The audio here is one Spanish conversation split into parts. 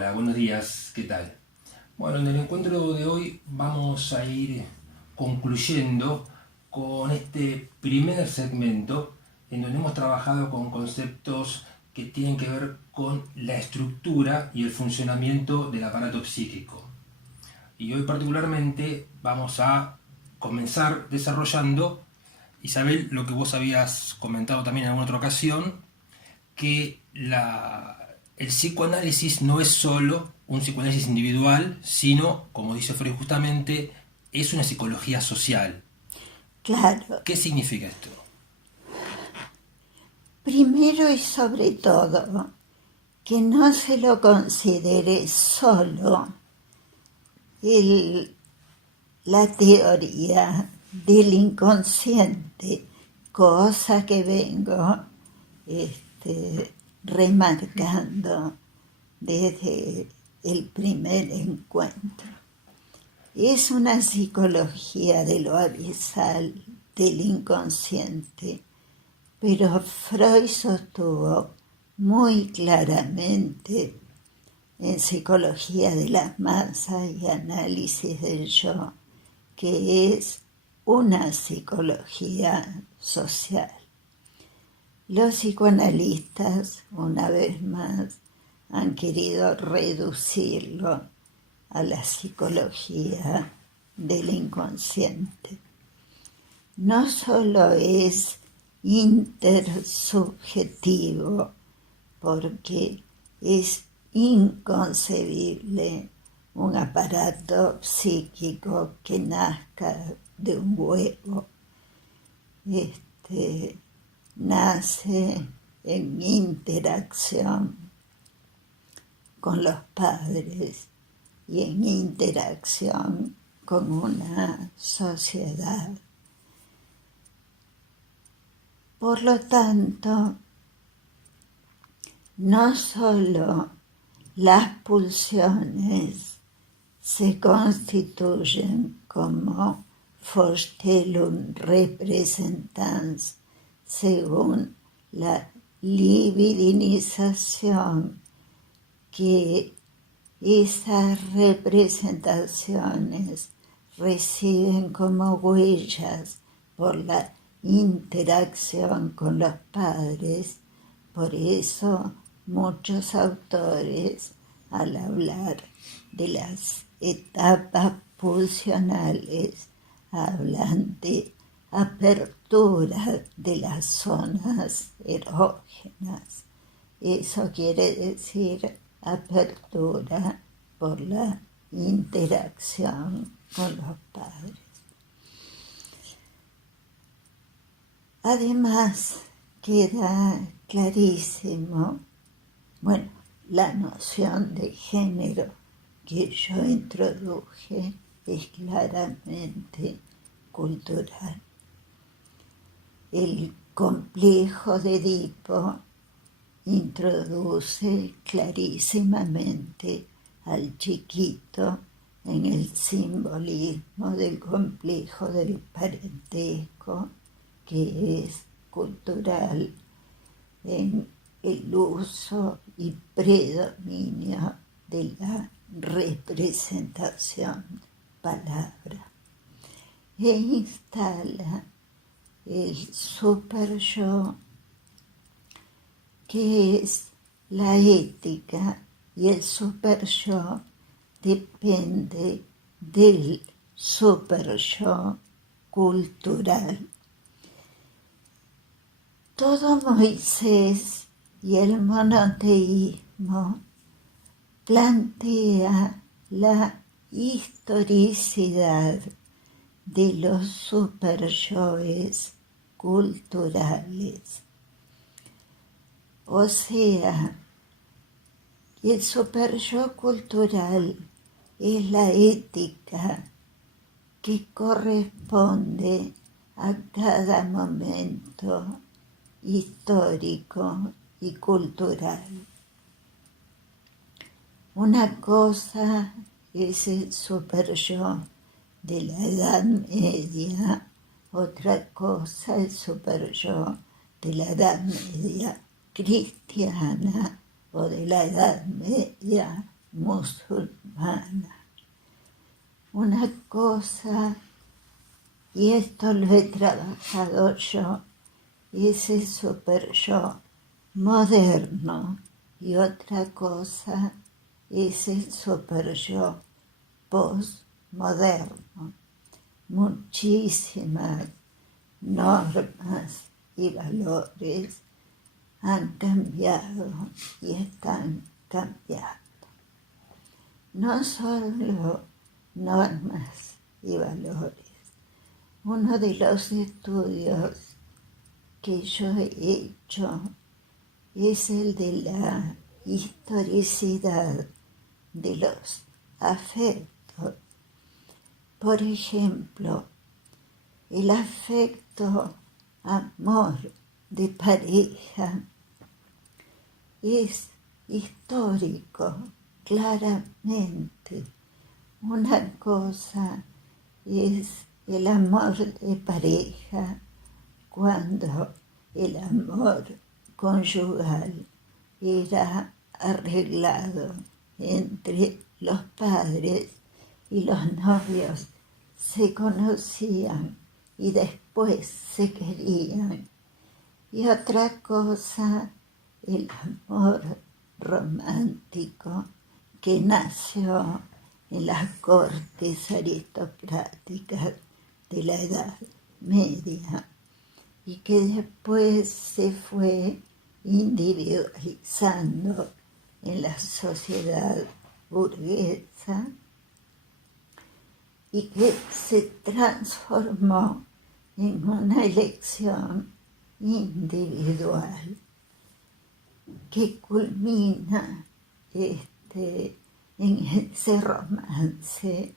Hola, buenos días, ¿qué tal? Bueno, en el encuentro de hoy vamos a ir concluyendo con este primer segmento en donde hemos trabajado con conceptos que tienen que ver con la estructura y el funcionamiento del aparato psíquico. Y hoy particularmente vamos a comenzar desarrollando, Isabel, lo que vos habías comentado también en alguna otra ocasión, que el psicoanálisis no es solo un psicoanálisis individual, sino, como dice Freud justamente, es una psicología social. Claro, ¿Qué significa esto? primero y sobre todo, que no se lo considere solo el- la teoría del inconsciente, cosa que vengo remarcando desde el primer encuentro. Es una psicología de lo abisal, del inconsciente, pero Freud sostuvo muy claramente en Psicología de las Masas y Análisis del Yo que es una psicología social. Los psicoanalistas, una vez más, han querido reducirlo a la psicología del inconsciente. No solo es intersubjetivo, porque es inconcebible un aparato psíquico que nazca de un huevo. Nace en interacción con los padres y en interacción con una sociedad. Por lo tanto, no solo las pulsiones se constituyen como Vorstellung Repräsentanz según la libidinización que esas representaciones reciben como huellas por la interacción con los padres. Por eso muchos autores, al hablar de las etapas pulsionales, hablan de apertura de las zonas erógenas. Eso quiere decir apertura por la interacción con los padres. Además, queda clarísimo, la noción de género que yo introduje es claramente cultural. El complejo de Edipo introduce clarísimamente al chiquito en el simbolismo del complejo del parentesco, que es cultural en el uso y predominio de la representación palabra, e instala el super-yo, que es la ética, y el super-yo depende del super-yo cultural. Todo Moisés y el monoteísmo plantea la historicidad de los superyoes culturales. O sea, el superyo cultural es la ética que corresponde a cada momento histórico y cultural. Una cosa es el superyo de la Edad Media, otra cosa el superyo de la Edad Media cristiana o de la Edad Media musulmana. Una cosa, y esto lo he trabajado yo, ese super yo moderno, y otra cosa, ese super yo postmoderno. Muchísimas normas y valores han cambiado y están cambiando. No solo normas y valores. Uno de los estudios que yo he hecho es el de la historicidad de los afectos. Por ejemplo, el afecto, amor de pareja es histórico, claramente. Una cosa es el amor de pareja cuando el amor conyugal era arreglado entre los padres y los novios se conocían y después se querían. Y otra cosa, el amor romántico que nació en las cortes aristocráticas de la Edad Media y que después se fue individualizando en la sociedad burguesa y que se transformó en una elección individual que culmina en ese romance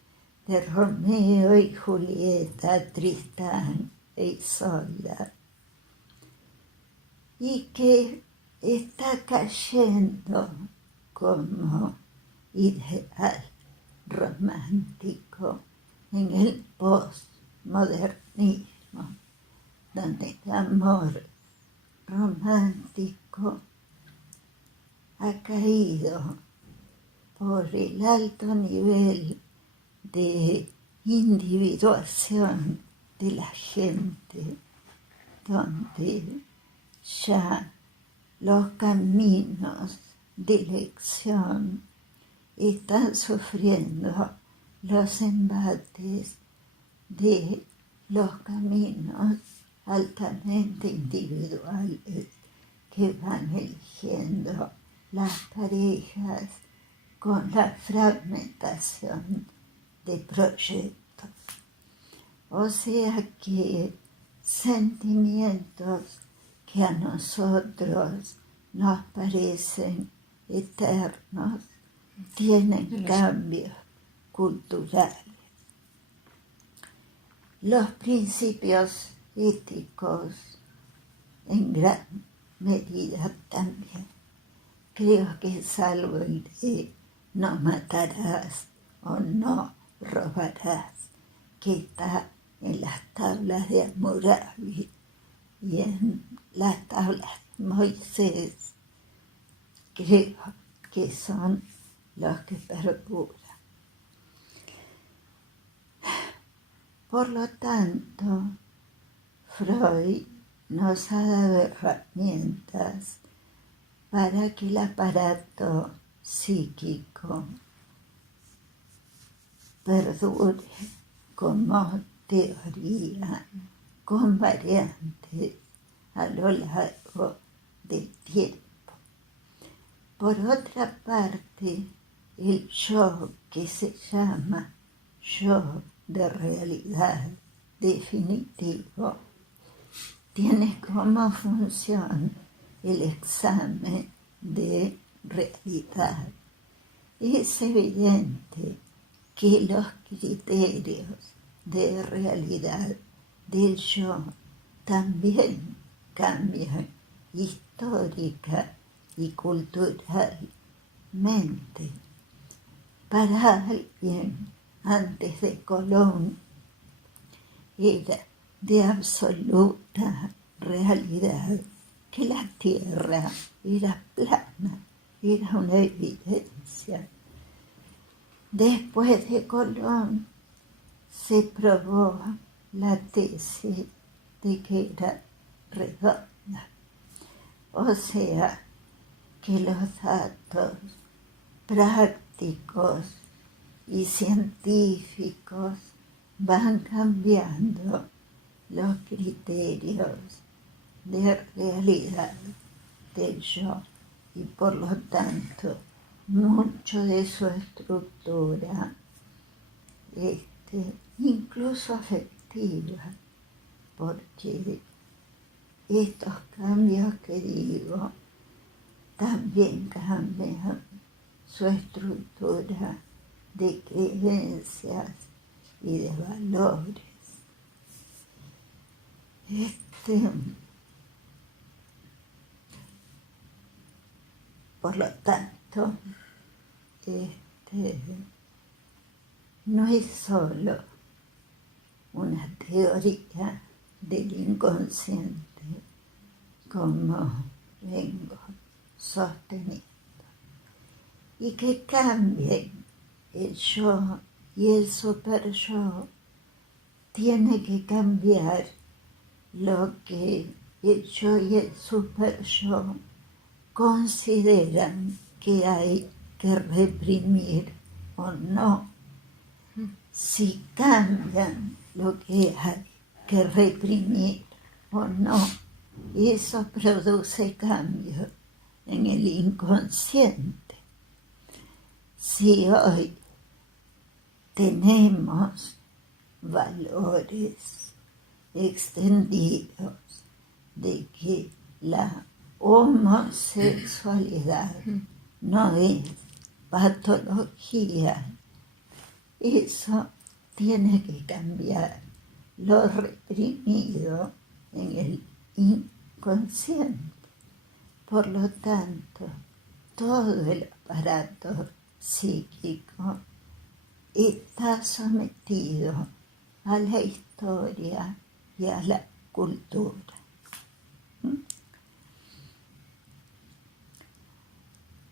de Romeo y Julieta, Tristán e Isolda, y que está cayendo como ideal romántico en el postmodernismo, donde el amor romántico ha caído por el alto nivel de individuación de la gente, donde ya los caminos de elección están sufriendo los embates de los caminos altamente individuales que van eligiendo las parejas con la fragmentación de proyectos. O sea que sentimientos que a nosotros nos parecen eternos tienen cambios culturales. Los principios éticos en gran medida también. Creo que salvo el de no matarás o no robarás, que está en las tablas de Hammurabi y en las tablas de Moisés, creo que son los que perduran. Por lo tanto, Freud nos ha dado herramientas para que el aparato psíquico perdure como teoría con variantes a lo largo del tiempo. Por otra parte, el yo que se llama yo de realidad definitivo tiene como función el examen de realidad. Es evidente que los criterios de realidad del yo también cambian histórica y culturalmente. Para alguien antes de Colón era de absoluta realidad que la Tierra era plana, era una evidencia. Después de Colón se probó la tesis de que era redonda, o sea, que los datos prácticos y científicos van cambiando los criterios de realidad del yo y por lo tanto mucho de su estructura, incluso afectiva, porque estos cambios que digo también cambian su estructura de creencias y de valores. Por lo tanto, no es solo una teoría del inconsciente como vengo sosteniendo, y que cambien el yo y el super yo tiene que cambiar lo que el yo y el super yo consideran que hay que reprimir o no. Si cambian lo que hay que reprimir o no, eso produce cambio en el inconsciente. Si hoy tenemos valores extendidos de que la homosexualidad no es patología, eso tiene que cambiar lo reprimido en el inconsciente. Por lo tanto, todo el aparato psíquico está sometido a la historia y a la cultura.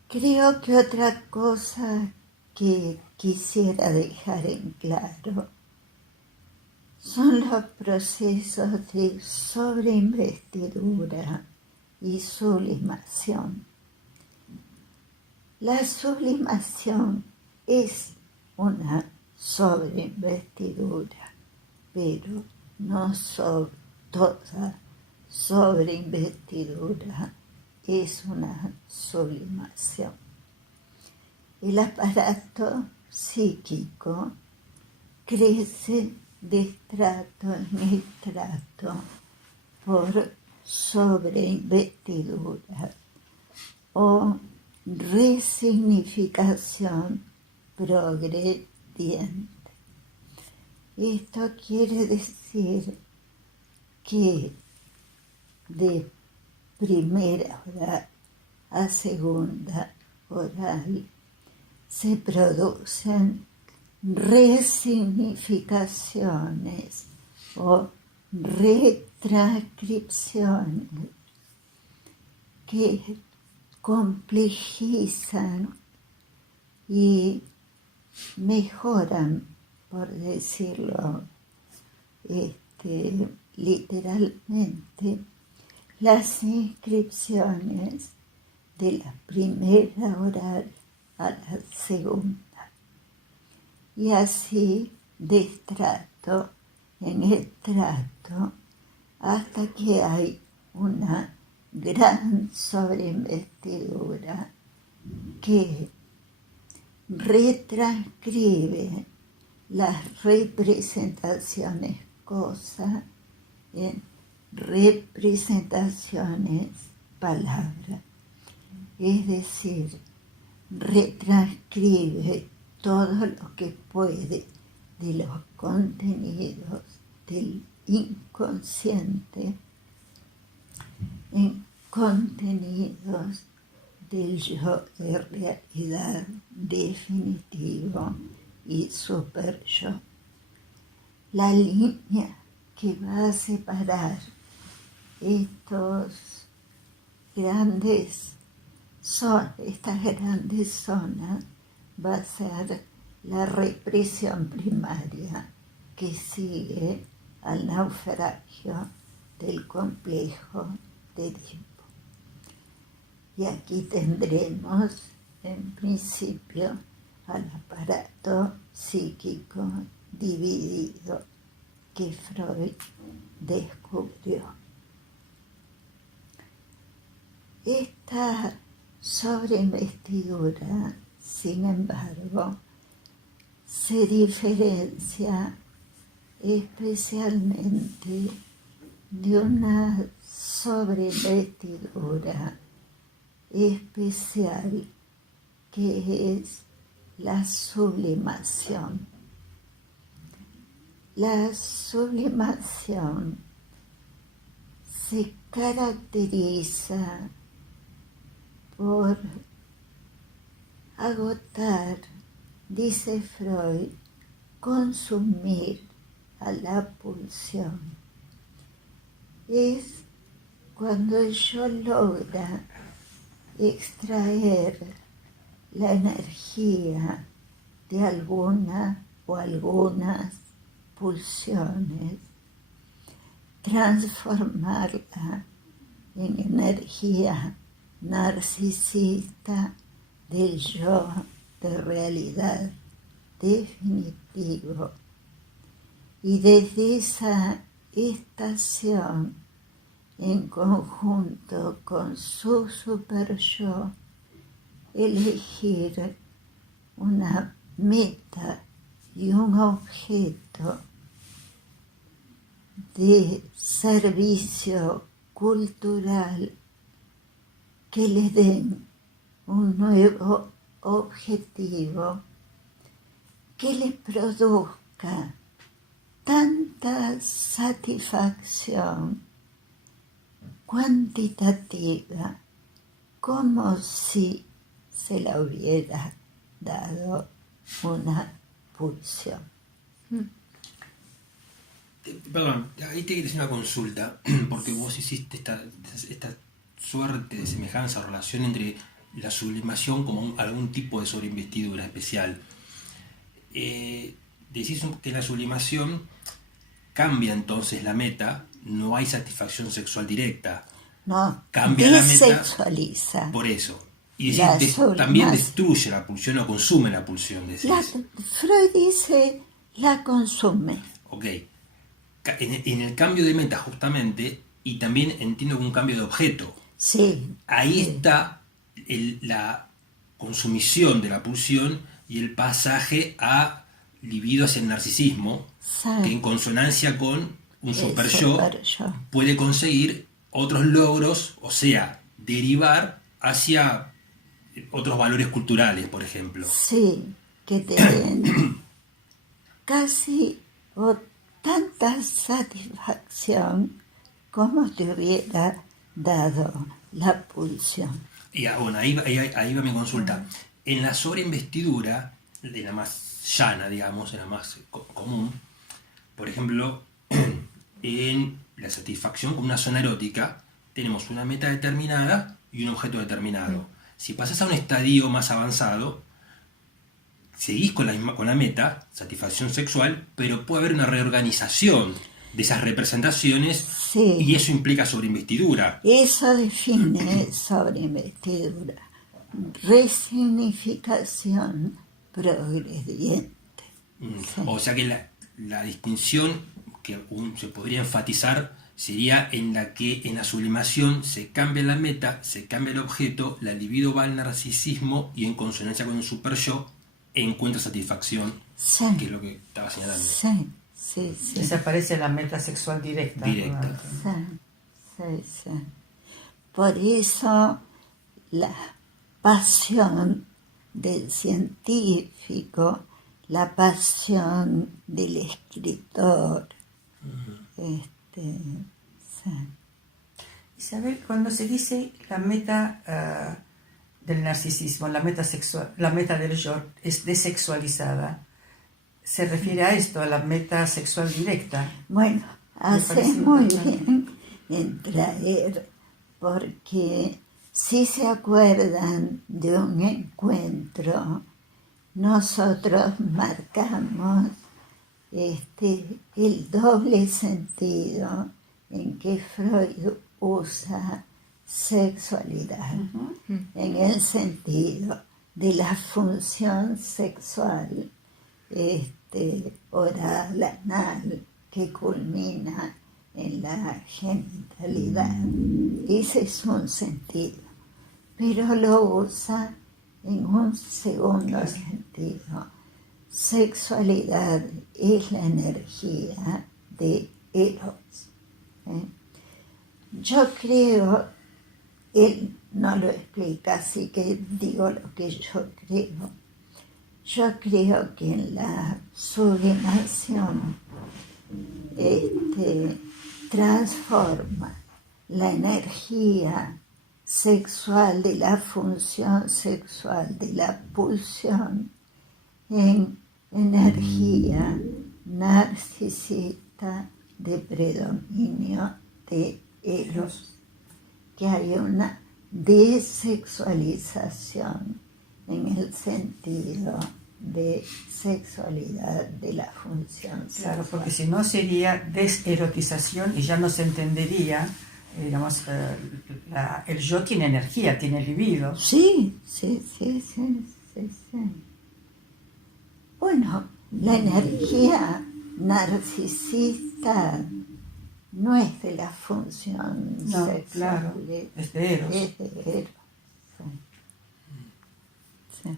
Creo que otra cosa que quisiera dejar en claro son los procesos de sobreinvestidura y sublimación. La sublimación es una sobreinvestidura, pero no toda sobreinvestidura es una sublimación. El aparato psíquico crece de estrato en estrato por sobreinvestidura o resignificación progrediente. Esto quiere decir que de primera oral a segunda oral se producen resignificaciones o retranscripciones que complejizan y mejoran, por decirlo literalmente, las inscripciones de la primera oral a la segunda, y así de estrato en estrato hasta que hay una gran sobreinvestidura que retranscribe las representaciones cosa en representaciones palabra, es decir, retranscribe todo lo que puede de los contenidos del inconsciente en contenidos del yo de realidad definitivo y super yo. La línea que va a separar estas grandes zonas va a ser la represión primaria que sigue al naufragio del complejo de Edipo. Y aquí tendremos, en principio, al aparato psíquico dividido que Freud descubrió. Esta sobreinvestidura, sin embargo, se diferencia especialmente de una sobreinvestidura especial que es la sublimación. La sublimación se caracteriza por agotar, dice Freud, consumir a la pulsión. Es cuando ello logra extraer la energía de alguna o algunas pulsiones, transformarla en energía narcisista del yo de realidad definitivo. Y desde esa estación, en conjunto con su super-yo, elegir una meta y un objeto de servicio cultural que le den un nuevo objetivo que le produzca tanta satisfacción cuantitativa como si se la hubiera dado una pulsión. Perdón, ahí te hice una consulta, porque vos hiciste esta suerte de semejanza o relación entre la sublimación como algún tipo de sobreinvestidura especial. Decís que en la sublimación cambia entonces la meta, no hay satisfacción sexual directa. No, cambia la meta. Desexualiza. Por eso. Y decís, también destruye la pulsión o consume la pulsión. Freud dice, la consume. Ok. En el cambio de meta justamente, y también entiendo que un cambio de objeto. Sí. Ahí sí. está la consumición de la pulsión y el pasaje a libido hacia el narcisismo, sí, que en consonancia con un super-yo puede conseguir otros logros, o sea, derivar hacia otros valores culturales, por ejemplo. Sí, que te den casi o tanta satisfacción como te hubiera dado la pulsión. Y bueno, ahí va mi consulta. En la sobreinvestidura, de la más llana, digamos, en la más común, por ejemplo, en la satisfacción con una zona erótica, tenemos una meta determinada y un objeto determinado. Si pasas a un estadio más avanzado, seguís con la meta, satisfacción sexual, pero puede haber una reorganización de esas representaciones, sí, y eso implica sobreinvestidura. Eso define sobreinvestidura. Resignificación progrediente. Sí. O sea que la distinción que se podría enfatizar sería en la que en la sublimación se cambia la meta, se cambia el objeto, la libido va al narcisismo y en consonancia con el super-yo encuentra satisfacción, sí, que es lo que estaba señalando. Sí, sí, sí. Desaparece la meta sexual directa. Sí. Por eso la pasión del científico, la pasión del escritor, sí. Isabel, cuando se dice la meta del narcisismo, la meta sexual, la meta del yo es desexualizada, ¿se refiere a esto, a la meta sexual directa? Bueno, hace muy bien en traer, porque si se acuerdan de un encuentro nosotros marcamos el doble sentido en que Freud usa sexualidad, en el sentido de la función sexual oral, anal, que culmina en la genitalidad. Ese es un sentido, pero lo usa en un segundo sentido. Sexualidad es la energía de Eros. Yo creo, él no lo explica, así que digo lo que yo creo. Yo creo que en la sublimación transforma la energía sexual de la función sexual de la pulsión en energía narcisista de predominio de Eros, que hay una desexualización en el sentido de sexualidad de la función sexual. Claro, porque si no sería deserotización y ya no se entendería, digamos, el yo tiene energía, tiene libido. Sí. Bueno, la energía narcisista no es de la función sexual. Claro, es de Eros. Es de Eros. Sí.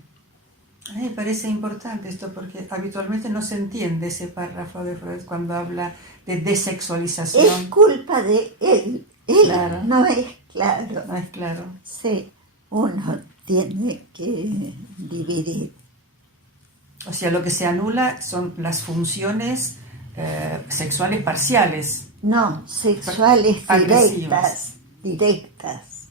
A mí me parece importante esto porque habitualmente no se entiende ese párrafo de Freud cuando habla de desexualización. Es culpa de él. Él Claro. no es claro. No es claro. Sí, uno tiene que dividir. O sea, lo que se anula son las funciones sexuales parciales. No, sexuales Agresivas. directas.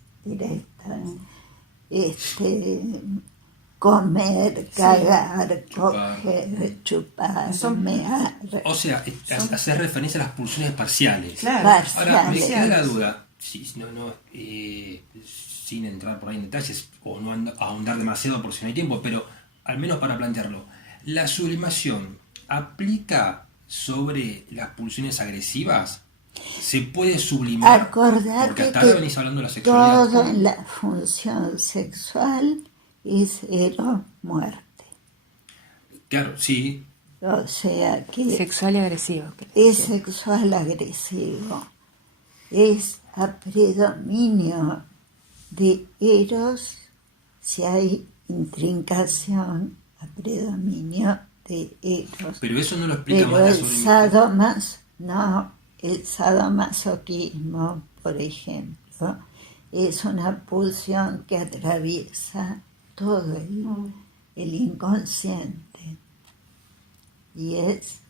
Comer, cagar, coger, chupar, mear. O sea, hacer referencia a las pulsiones parciales. Claro. Ahora, me queda la Parciales. duda, sin entrar por ahí en detalles o no ahondar demasiado por si no hay tiempo, pero al menos para plantearlo, ¿la sublimación aplica sobre las pulsiones agresivas? ¿Se puede sublimar? Acordate Porque hasta ahora que venís hablando de la sexualidad. todo en la función sexual es Eros-muerte. Claro, sí. O sea que Sexual y agresivo. es sexual agresivo, es a predominio de Eros, si hay intrincación, a predominio de Eros. Pero eso no lo explica Pero más la el sublimación. el sadomasoquismo, por ejemplo, es una pulsión que atraviesa todo el inconsciente y es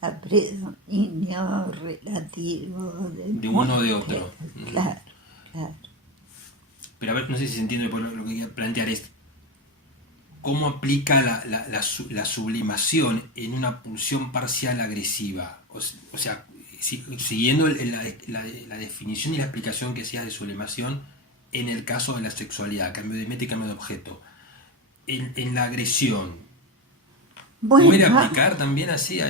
a predominio relativo De uno o de otro. Claro. Pero a ver, no sé si se entiende, pero lo que quería plantear es cómo aplica la sublimación en una pulsión parcial agresiva. O sea, siguiendo la definición y la explicación que sea de sublimación en el caso de la sexualidad, cambio de meta y cambio de objeto. En la agresión, Bueno, ¿puede aplicar también así?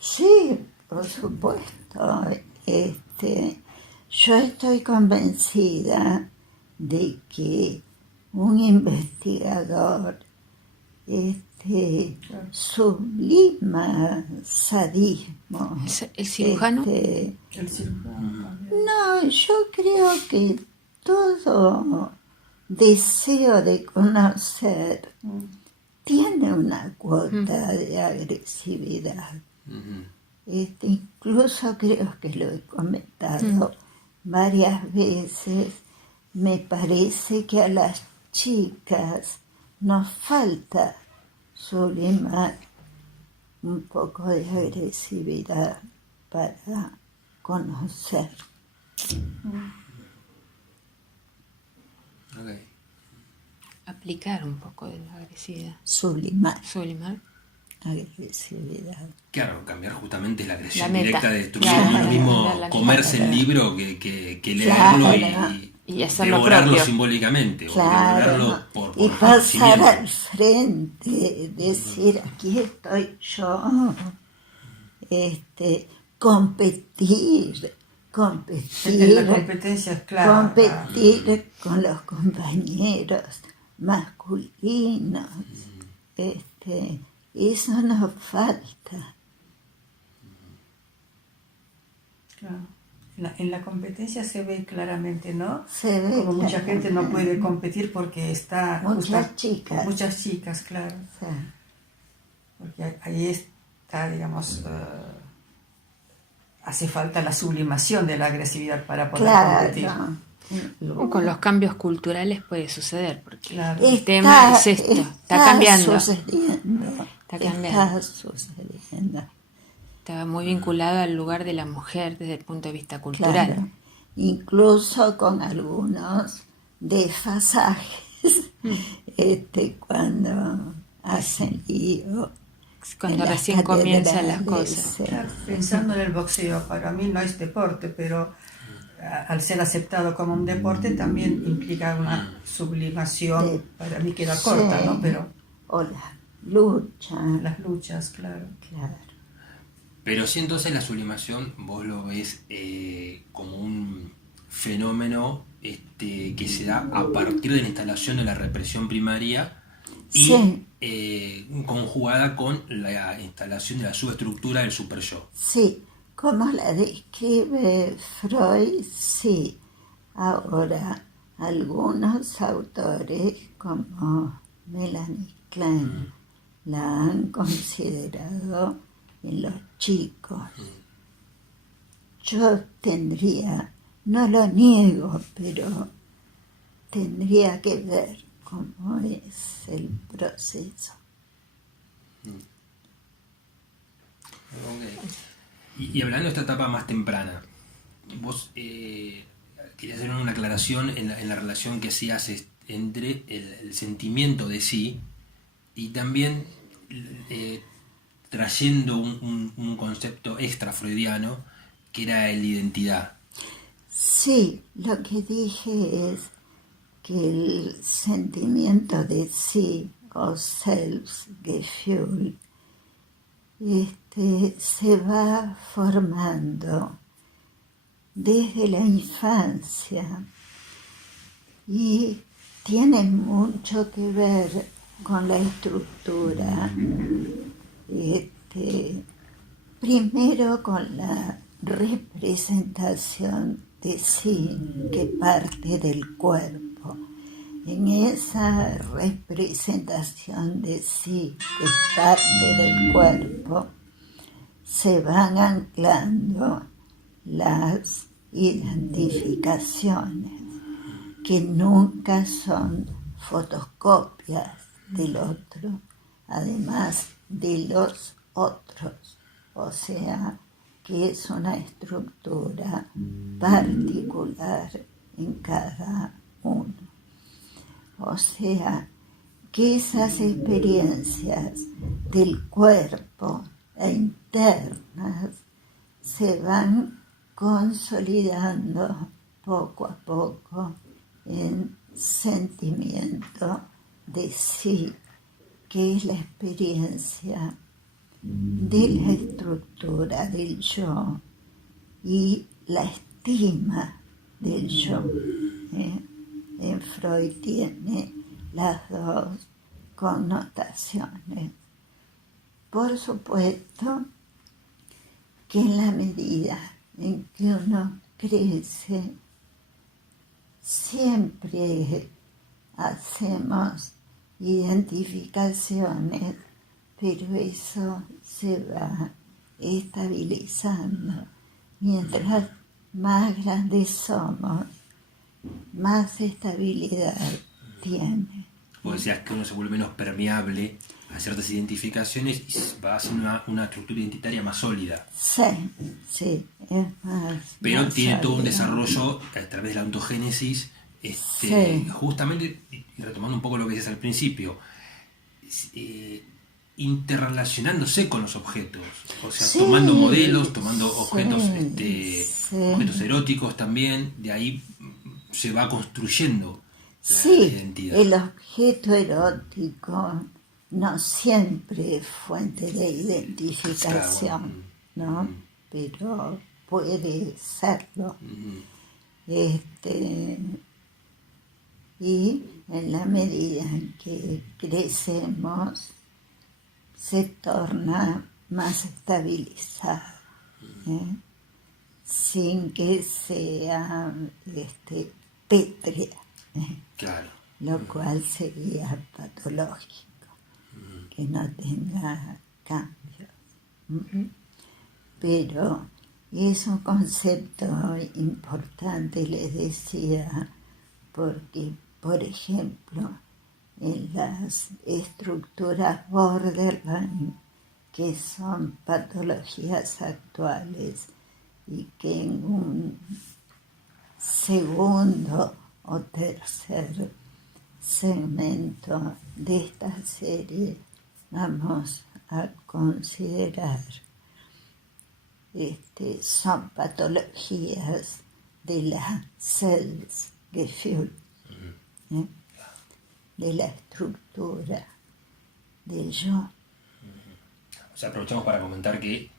sí, por supuesto. Yo estoy convencida de que un investigador sublima sadismo. ¿El cirujano? El cirujano también. No, yo creo que todo deseo de conocer tiene una cuota de agresividad. Incluso creo que lo he comentado varias veces. Me parece que a las chicas nos falta sublimar un poco de agresividad para conocer. Okay. Aplicar un poco de la agresividad. Sublimar Sublimar. agresividad. Claro, cambiar justamente la agresión La meta. directa de destrucción. Claro, No es lo mismo cambiar la comerse meta. el libro que leerlo Claro. y Y hacerlo devorarlo propio. simbólicamente, o claro, devorarlo por y pasar conocimiento. al frente, decir, aquí estoy yo, competir, En la competencia, claro. competir con los compañeros masculinos, eso nos falta. Claro. En la competencia se ve claramente, ¿no? Se ve como mucha claramente. gente no puede competir porque está... Muchas chicas. Muchas chicas, claro. Sí. Porque ahí está, digamos, hace falta la sublimación de la agresividad para poder competir. Con los cambios culturales puede suceder, porque Claro. el tema es esto, está cambiando. Sucediendo, Está cambiando. Está sucediendo. Estaba muy vinculado al lugar de la mujer desde el punto de vista cultural. Claro. Incluso con algunos desfasajes, cuando hacen lío. Cuando en las recién comienzan las catedrales, cosas. Claro, pensando en el boxeo, para mí no es deporte, pero al ser aceptado como un deporte también implica una sublimación, para mí queda corta, Sí. ¿no? Pero O las luchas. las luchas, claro. Claro. Pero sí, entonces la sublimación vos lo ves como un fenómeno que se da a partir de la instalación de la represión primaria y Sí. Conjugada con la instalación de la subestructura del superyo. Sí, como la describe Freud, sí. Ahora, algunos autores como Melanie Klein la han considerado en los chicos. Yo no lo niego, pero tendría que ver cómo es el proceso. Okay. Y hablando de esta etapa más temprana, vos querías hacer una aclaración en la relación que hacías entre el sentimiento de sí y también trayendo un concepto extra freudiano que era el de identidad. Sí, lo que dije es que el sentimiento de sí o Selbstgefühl se va formando desde la infancia y tiene mucho que ver con la estructura, primero con la representación de sí que parte del cuerpo. En esa representación de sí que parte del cuerpo se van anclando las identificaciones que nunca son fotocopias del otro, además de los otros, o sea, que es una estructura particular en cada uno. O sea, que esas experiencias del cuerpo e internas se van consolidando poco a poco en sentimiento de sí, que es la experiencia de la estructura del yo y la estima del yo. En Freud tiene las dos connotaciones. Por supuesto que en la medida en que uno crece, siempre hacemos identificaciones, pero eso se va estabilizando. Mientras más grandes somos, más estabilidad tiene. Vos decías que uno se vuelve menos permeable a ciertas identificaciones y va haciendo una estructura identitaria más sólida. Sí, es más. Pero más tiene todo un sólida. desarrollo a través de la ontogénesis, Sí. justamente, y retomando un poco lo que decías al principio, interrelacionándose con los objetos, o sea, Sí, tomando modelos, tomando objetos, sí. objetos eróticos también, de ahí se va construyendo la Sí, identidad. el objeto erótico no siempre es fuente de identificación, ¿no? Pero puede serlo. Y en la medida en que crecemos, se torna más estabilizado, ¿eh? Sin que sea pétrea, ¿eh? Claro. Lo cual sería patológico, que no tenga cambios. Pero es un concepto importante, les decía, porque, por ejemplo, en las estructuras borderline, que son patologías actuales y que en un segundo o tercer segmento de esta serie vamos a considerar son patologías de la Selbstgefühl, de la estructura del yo. O sea, aprovechamos para comentar que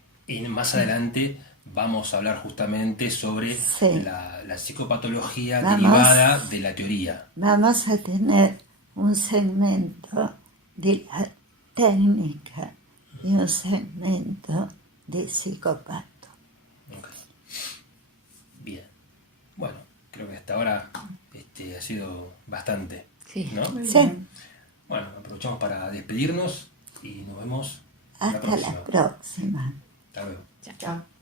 más adelante vamos a hablar justamente sobre la psicopatología derivada de la teoría. Vamos a tener un segmento de la técnica y un segmento de psicopato. Okay. Bien. Bueno, creo que hasta ahora ha sido bastante. Sí. ¿No? Sí. Bueno, aprovechamos para despedirnos y nos vemos hasta la próxima. Hasta luego. Chao.